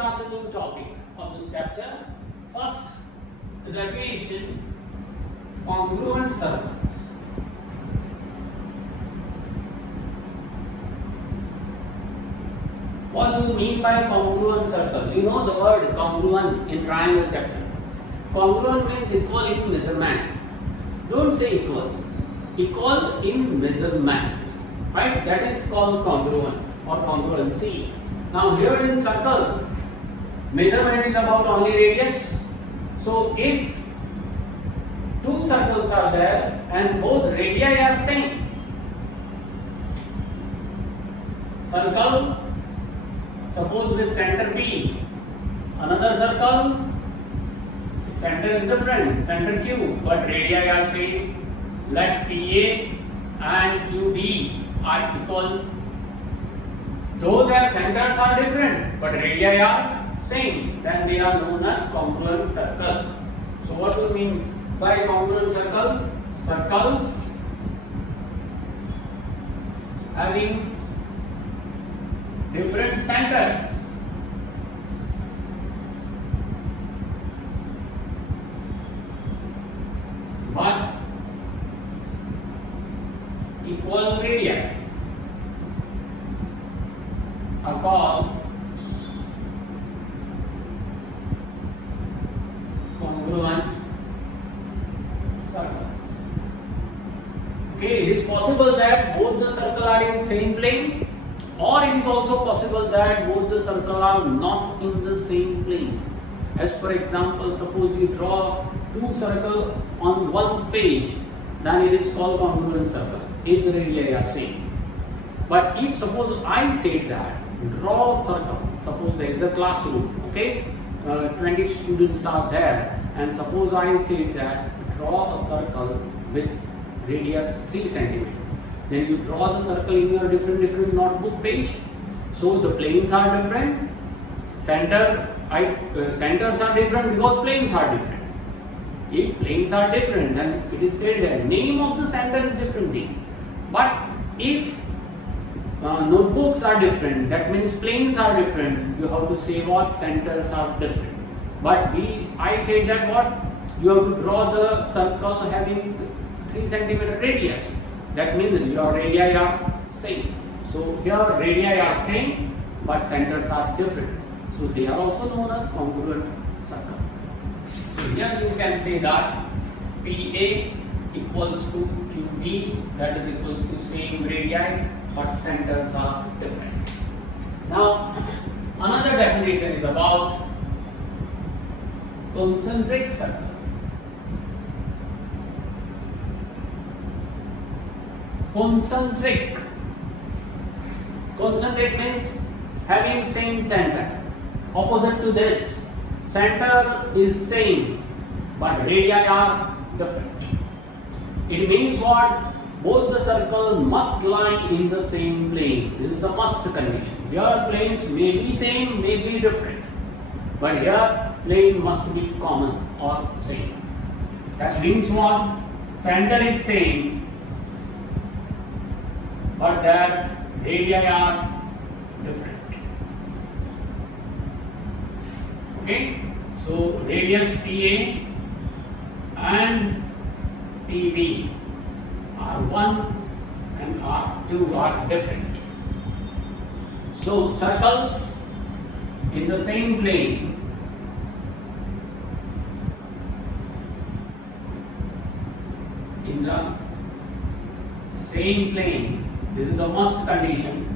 start the new topic of this chapter. First, the definition: congruent circles. What do you mean by congruent circle? You know the word congruent in triangle chapter. Congruent means equal in measurement. Don't say equal. Equal in measurement. Right? That is called congruent or congruency. Now here in circle, measurement is about only radius. So if two circles are there and both radii are same, circle, suppose with center B, another circle, center is different, center Q, but radii are same. Let PA and QB are equal. Though their centers are different, but radii are same, then they are known as congruent circles. So what do you mean by congruent circles? Circles having different centers but equal radii are called congruent circles. Okay, it is possible that both the circles are in same plane, or it is also possible that both the circles are not in the same plane. As for example, suppose you draw two circles on one page, then it is called congruent circle if the radii are same. But if suppose I say that draw a circle, suppose there is a classroom, okay, 20 students are there, and suppose I say that draw a circle with radius 3 cm. Then you draw the circle in your different notebook page. So the planes are different, centers are different because planes are different. If planes are different, then it is said that name of the center is different thing. But if notebooks are different, that means planes are different. You have to say what centers are different. But I said that what you have to draw the circle having 3 cm radius. That means your radii are same. So here radii are same, but centers are different. So they are also known as congruent circle. So here you can say that PA equals to QB, that is equals to same radii, but centers are different. Now another definition is about concentric circle. Concentric means having same center. Opposite to this, center is same but radii are different. It means what? Both the circle must lie in the same plane. This is the must condition. Here planes may be same, may be different, but here plane must be common or same. That means what? Center is same but their radii are different. Okay, so radius PA and PB R1 and R2 are different. So circles in the same plane this is the must condition,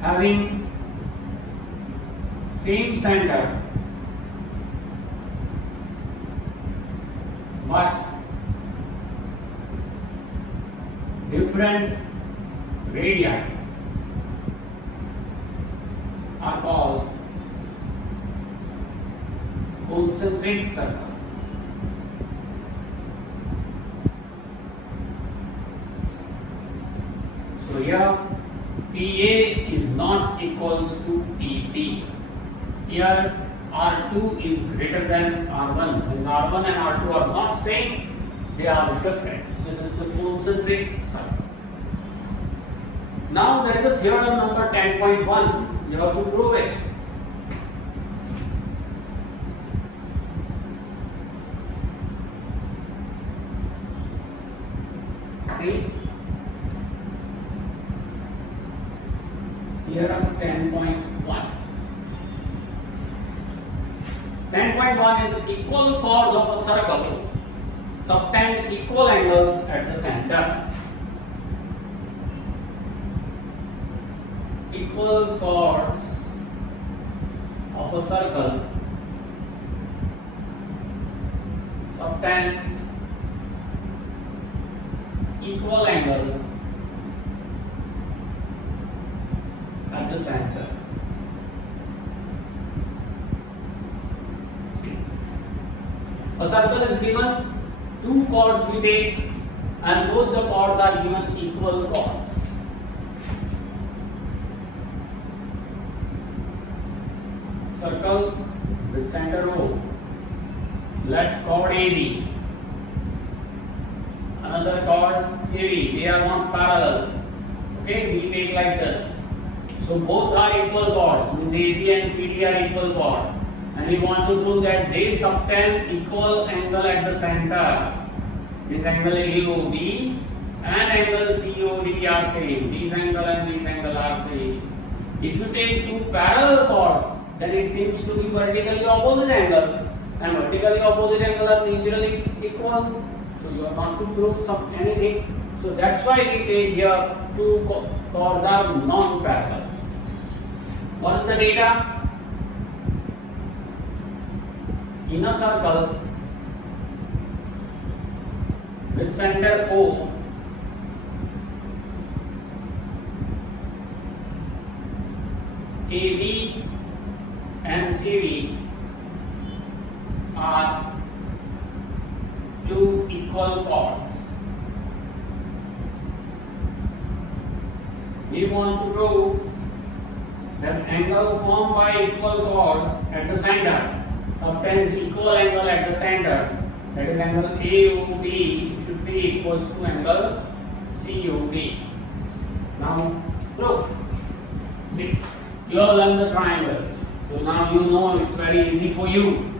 having same center but different radii are called concentric circle. So here PA is not equals to PP. Here R2 is greater than R1. Since R1 and R2 are not same, they are different. This is the concentric circle. Now there is a theorem number 10.1. You have to prove it. 10.1 is equal chords of a circle subtend equal angles at the center. Equal chords of a circle subtends equal angle at the center. See, a circle is given, two chords we take, and both the chords are given equal chords. Circle with center O. Let chord AB, another chord CD, they are not parallel. Okay, we take like this. So both are equal chords, means AB and CD are equal chord. And we want to prove that they subtend equal angle at the center. This angle AOB and angle COD are same. This angle and this angle are same. If you take two parallel chords, then it seems to be vertically opposite angle, and vertically opposite angle are naturally equal. So you are not to prove anything. So that's why we take here two chords are non-parallel. What is the data? In a circle with center O, AB and CD are two equal chords. We want to prove that angle formed by equal chords at the center subtends equal angle at the center, that is angle AOB should be equals to angle COD. Now proof. See, you have learned the triangle, so now you know it's very easy for you.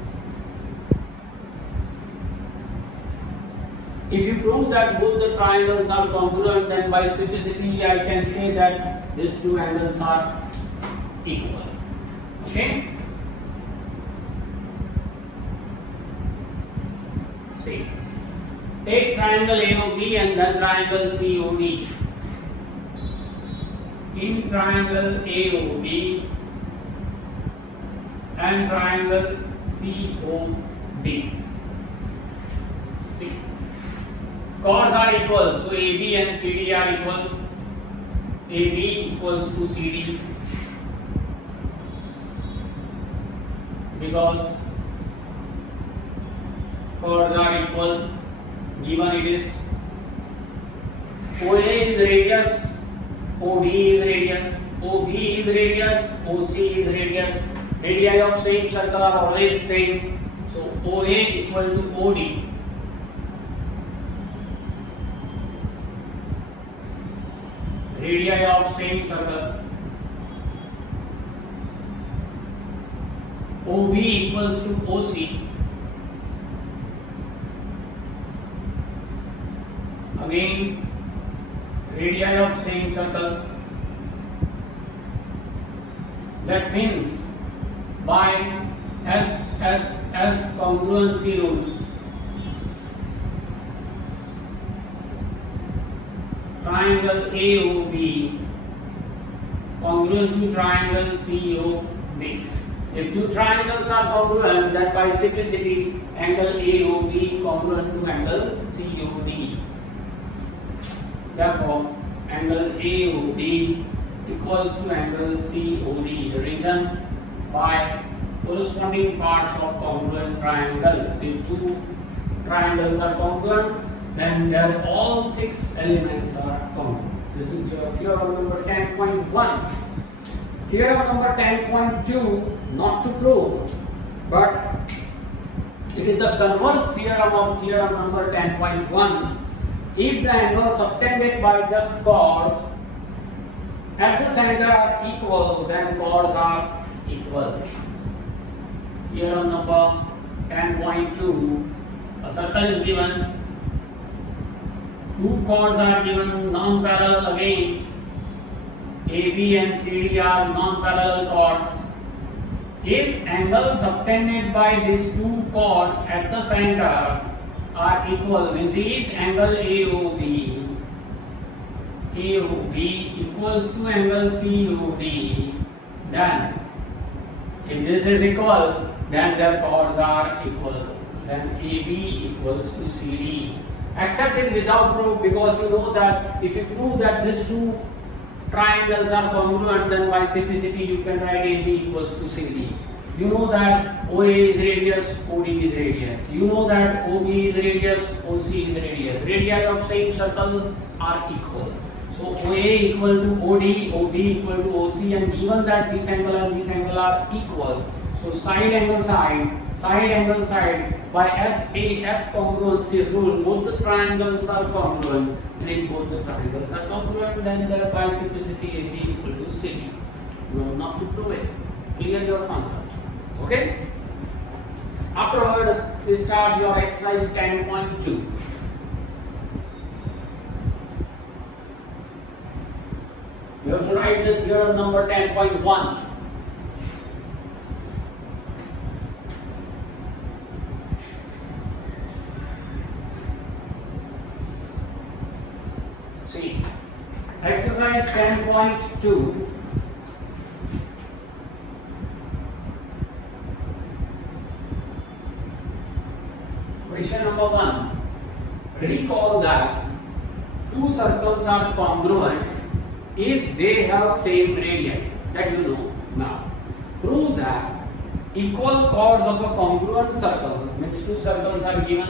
If you prove that both the triangles are congruent, then by simplicity I can say that these two angles are equal. Okay? See, take triangle AOB and then triangle COD. In triangle AOB and triangle COD, see, chords are equal, so AB and CD are equal. AB equals to CD because chords are equal. Given it is OA is radius, OD is radius, OB is radius, OC is radius. Radii of same circle are always same. So OA equal to OD. Radii of same circle. OB equals to OC. Again, radii of same circle. That means by S congruency rule, triangle AOB congruent to triangle COD. If two triangles are congruent, then by simplicity angle AOB congruent to angle COD. Therefore, angle AOD equals to angle COD. The reason by corresponding parts of congruent triangles. If two triangles are congruent, then their all six elements are congruent. This is your theorem number 10.1. Theorem number 10.2, not to prove, but it is the converse theorem of theorem number 10.1. If the angles subtended by the chords at the center are equal, then chords are equal. Theorem number 10.2, a circle is given, two chords are given non-parallel again, AB and CD are non-parallel chords. If angles subtended by these two chords at the center are equal, means if angle AOB equals to angle COD, then if this is equal, then their chords are equal. Then AB equals to CD. Accept it without proof, because you know that if you prove that these two triangles are congruent, then by simplicity you can write AB equals to CD. You know that OA is radius, OD is radius. You know that OB is radius, OC is radius. Radii of same circle are equal. So OA equal to OD, OB equal to OC, and given that this angle and this angle are equal, so side angle side, by SAS congruency rule, both the triangles are congruent, and if both the triangles are congruent, then by simplicity AB equal to CD. You have not to prove it. Clear your concept. Okay? Afterward, we start your exercise 10.2. You have to write the theorem number 10.1. See, exercise 10.2. Question number 1. Recall that two circles are congruent if they have same radii. That you know. Now, prove that equal chords of a congruent circle, means two circles are given.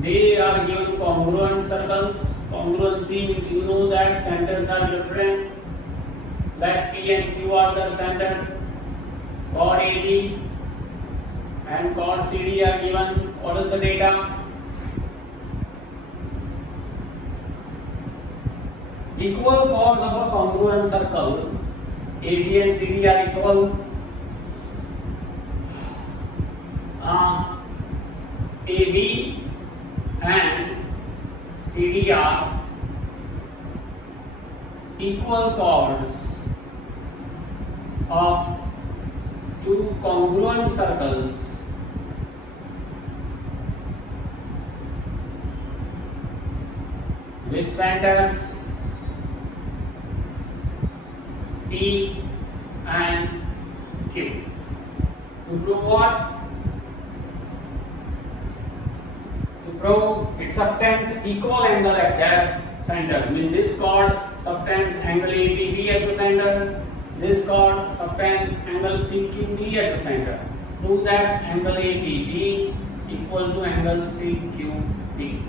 They are given congruent circles. Congruency means you know that centers are different. That P and Q are the center. Chord AB and chord CD are given. What is the data? Equal chords of a congruent circle, AB and CD are equal. AB and CD are equal chords of two congruent circles with centers P and Q. To prove what? To prove it subtends equal angle at their centers. Means this chord subtends angle ABB at the center. This chord subtends angle CQD at the center. Prove that angle ABB equal to angle CQD.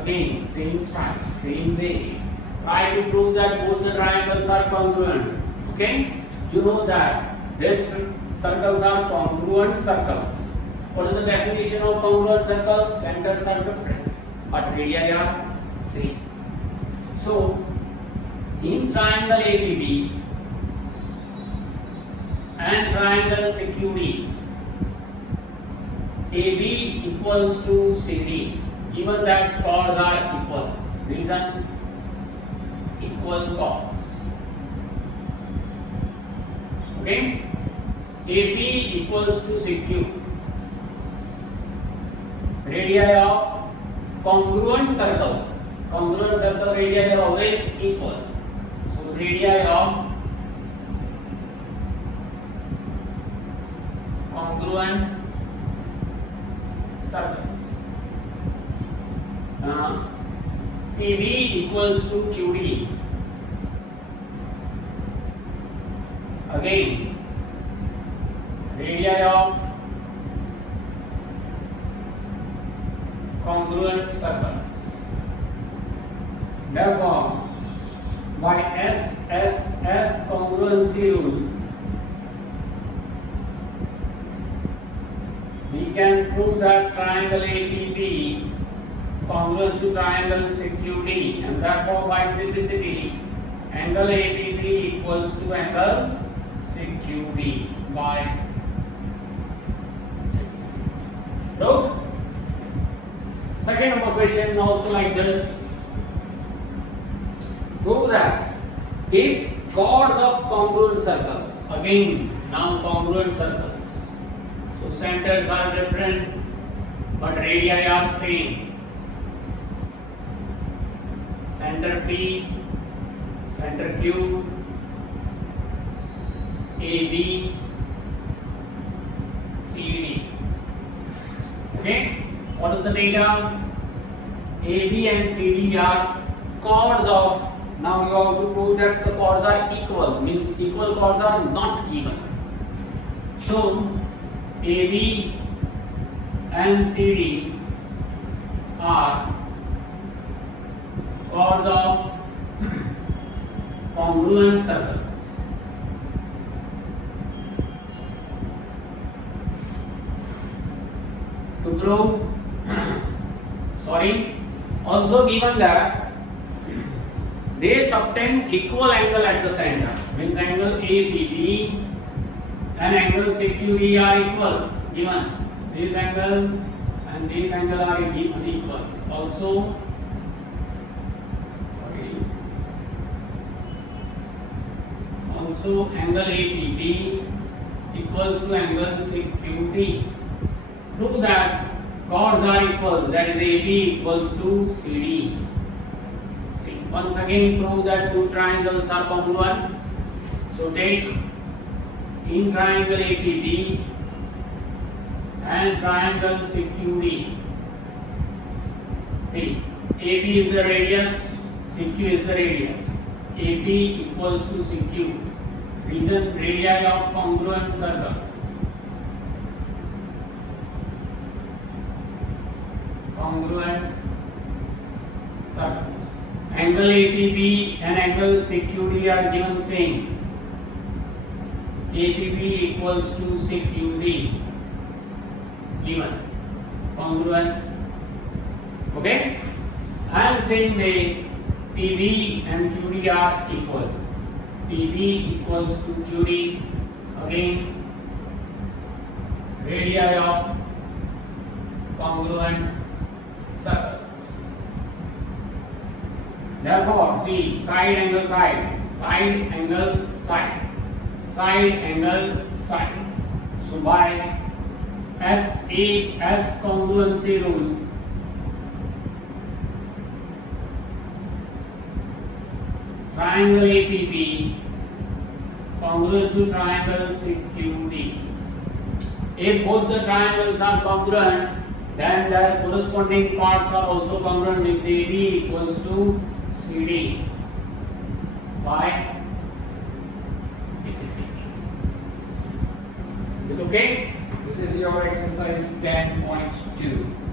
Again, same style, same way. Try to prove that both the triangles are congruent. Okay? You know that these circles are congruent circles. What is the definition of congruent circles? Centers are different, but radii are same. So, in triangle ABB and triangle CQD, AB equals to CD, given that chords are equal. Reason? Equal chords. Okay? AB equals to CQ. Radii of congruent circle. Congruent circle radii are always equal. So radii of congruent circles. PB equals to QD. Again, radii of congruent circles. Therefore, by SSS congruency rule, we can prove that triangle APB congruent to triangle CQD, and therefore by simplicity angle APB equals to angle CQD by simplicity. Note, second number question also like this. Prove that if chords of congruent circles. Again, now congruent circles. So centers are different, but radii are same. Center P, center Q, AB, CD. Okay, what is the data? AB and CD are chords of. Now you have to prove that the chords are equal. Means equal chords are not given. So AB and CD are chords of congruent circles. To prove, also given that they subtend equal angle at the center. Means angle ABB and angle CQD are equal. Given this angle and this angle are equal. Also, angle ABB equals to angle CQD. Prove that chords are equal, that is AB equals to CD. See, once again prove that two triangles are congruent. So take in triangle ABB and triangle CQD. See, AB is the radius, CQ is the radius. AB equals to CQ. Reason radii of congruent circle. Congruent circles. Angle APB and angle CQD are given same. APB equals to CQD. Given. Congruent. Okay? And same way PB and QD are equal. PB equals to QD. Again, radii of congruent circles. Therefore, see, side angle side, side angle side, side angle side. So by SAS congruency rule, triangle APB congruent to triangle CQD. If both the triangles are congruent, then their corresponding parts are also congruent. Means AB equals to CD by CPCD. Is it okay? This is your exercise 10.2.